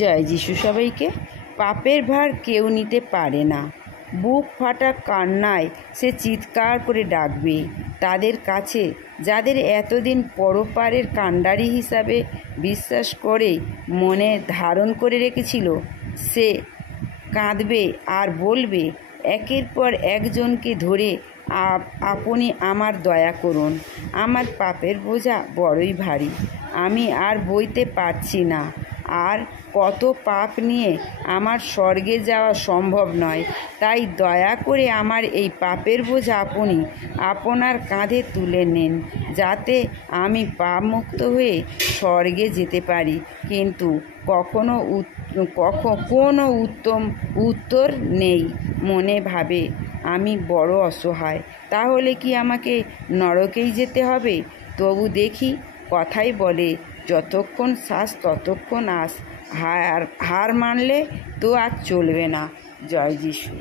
জয় যিশু সবাইকে। পাপের ভার কেউ নিতে পারে না। বুক ফাটা কান্নায় সে চিৎকার করে ডাকবে তাদের কাছে যাদের এতদিন পরপারের কাণ্ডারি হিসাবে বিশ্বাস করে মনে ধারণ করে রেখেছিল। সে কাঁদবে আর বলবে, একের পর একজনকে ধরে আপনি আমার দয়া করুন, আমার পাপের বোঝা বড়ই ভারী, আমি আর বইতে পারছি না, আর কত পাপ নিয়ে আমার স্বর্গে যাওয়া সম্ভব নয়। তাই দয়া করে আমার এই পাপের বোঝা আপনি আপনার কাঁধে তুলে নেন, যাতে আমি পাপমুক্ত হয়ে স্বর্গে যেতে পারি। কিন্তু কোনো উত্তম উত্তর নেই। মনে ভাবে, আমি বড় অসহায়, তাহলে কি আমাকে নরকেই যেতে হবে? তবু দেখি, কথাই বলে, যতক্ষণ শ্বাস ততক্ষণ আস। হার মানলে তো আর চলবে না। জয় যিশু।